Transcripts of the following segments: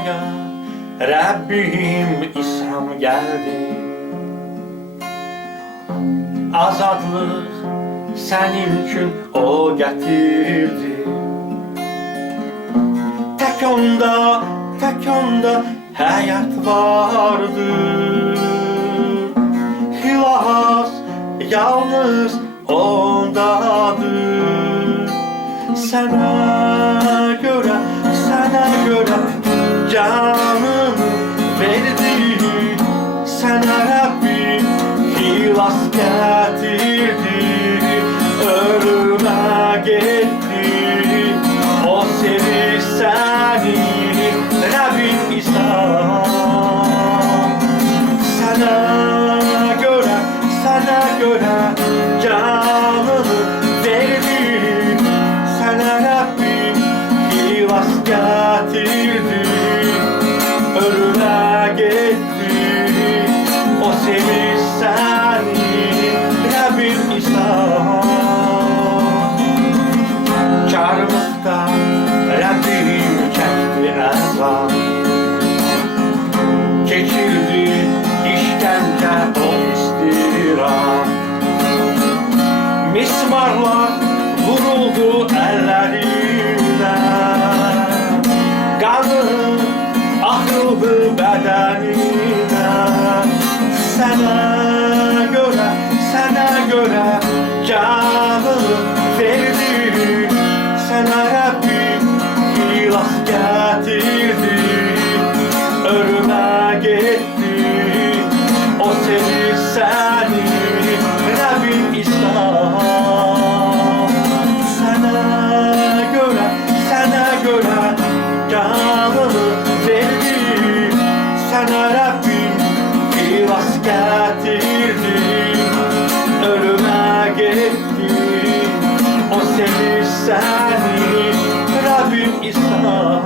dünyaya Rabbim İslam geldi. Azadlık senin için o getirdi. Tek onda hayat vardı. Hilas yalnız ondadır. Sana göre canını verdi. Sana Rabbim hilas getirdi. Ölüme gitti. O sevir seni Rabbim İslam. Sana göre canını verdi. Sana Rabbim hilas getirdi. Ölüme gitti. O sevir seni Rabbim İslam. Çarmıhta Rabbim çekti azap. Geçirdi işkence o istirap. Mismarlar vuruldu ellerine. Kanı akıldı bedenine. Sana göre canını verdi. Sana Rabbim hilas getirdi. Ölüme gitti. O sevir seni Rabbim İslam. Sana göre canını verdi. Sana Rabbim hilas getirdi. Ölüme gitti. O sevir seni Rabbim İslam.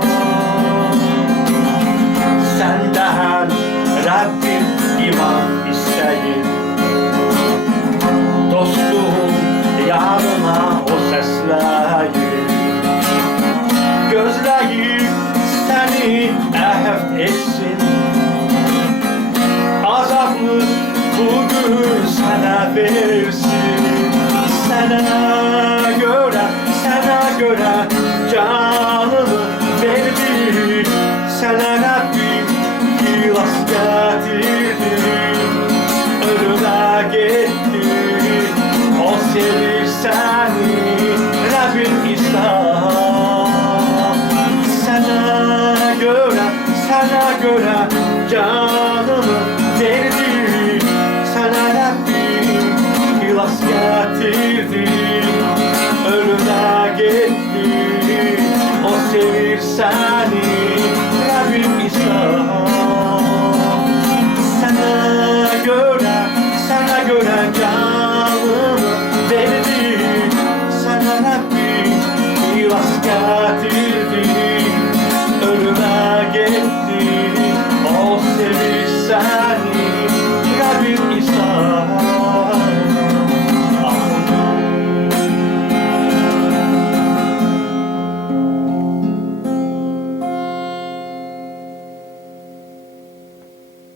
Senden Rabbim iman isteyir. Dostum yanına o sesleyir. Gözleyip seni ehv etsin. Azaplı bugün sana versin. Sana göre canını verdi. Sana Rabbim hilas getirdi. Ölüme gitti. O sevir seni Rabbim İslam. Sana göre